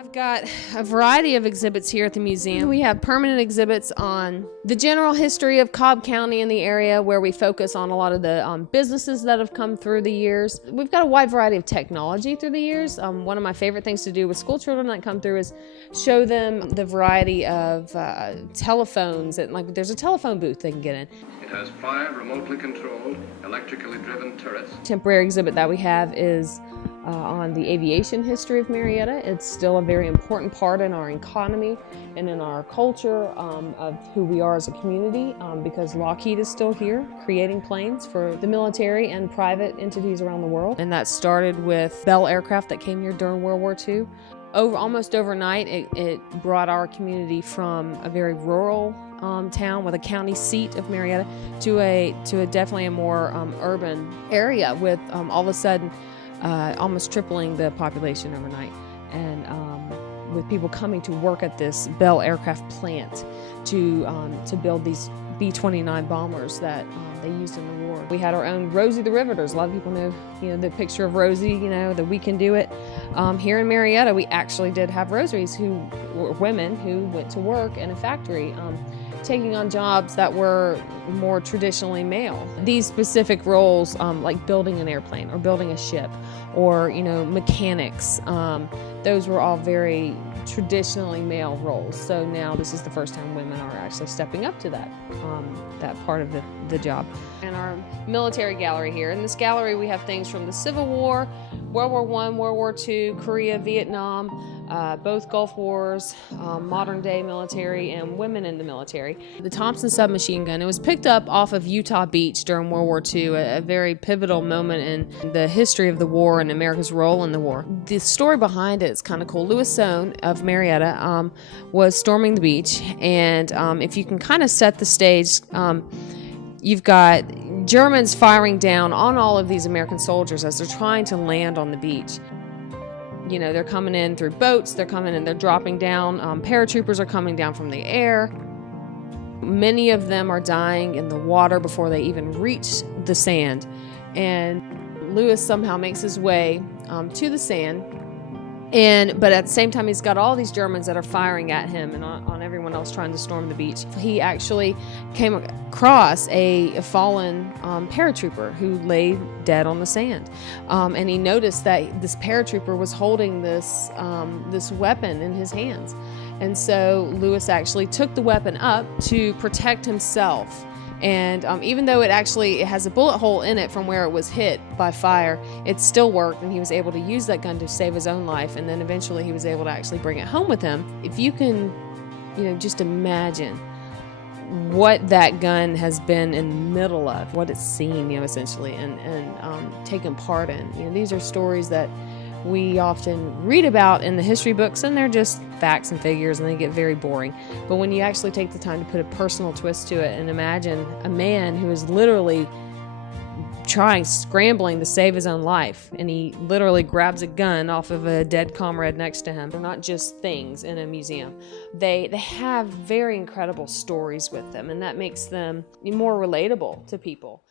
I've got a variety of exhibits here at the museum. We have permanent exhibits on the general history of Cobb County and the area, where we focus on a lot of the businesses that have come through the years. We've got a wide variety of technology through the years. One of my favorite things to do with school children that come through is show them the variety of telephones. And there's a telephone booth they can get in. It has 5 remotely controlled, electrically driven turrets. Temporary exhibit that we have is on the aviation history of Marietta. It's still a very important part in our economy and in our culture of who we are as a community, because Lockheed is still here creating planes for the military and private entities around the world. And that started with Bell aircraft that came here during World War II. Almost overnight, it brought our community from a very rural town with a county seat of Marietta to a definitely a more urban area, with all of a sudden almost tripling the population overnight, and with people coming to work at this Bell aircraft plant to build these B-29 bombers that they used in the war. We had our own Rosie the Riveters. A lot of people know, the picture of Rosie, the We Can Do It. Here in Marietta, we actually did have Rosaries, who were women who went to work in a factory, taking on jobs that were more traditionally male. These specific roles, like building an airplane or building a ship, or mechanics, those were all very traditionally male roles. So now this is the first time women are actually stepping up to that part of the job. And our military gallery here. In this gallery we have things from the Civil War, World War I, World War II, Korea, Vietnam, both Gulf Wars, modern day military, and women in the military. The Thompson submachine gun, it was picked up off of Utah Beach during World War II, a very pivotal moment in the history of the war and America's role in the war. The story behind it is kind of cool. Louis Sohn of Marietta was storming the beach, and if you can kind of set the stage, you've got Germans firing down on all of these American soldiers as they're trying to land on the beach. They're coming in through boats, they're dropping down, paratroopers are coming down from the air. Many of them are dying in the water before they even reach the sand. And Louis somehow makes his way to the sand, but at the same time he's got all these Germans that are firing at him and on everyone else trying to storm the beach. He actually came across a fallen paratrooper who lay dead on the sand, and he noticed that this paratrooper was holding this weapon in his hands, and so Louis actually took the weapon up to protect himself. And even though it has a bullet hole in it from where it was hit by fire, it still worked, and he was able to use that gun to save his own life. And then eventually he was able to actually bring it home with him. If you can, just imagine what that gun has been in the middle of, what it's seen, essentially, and taken part in. These are stories that we often read about in the history books, and they're just facts and figures, and they get very boring. But when you actually take the time to put a personal twist to it and imagine a man who is literally scrambling to save his own life, and he literally grabs a gun off of a dead comrade next to him. They're not just things in a museum. They have very incredible stories with them, and that makes them more relatable to people.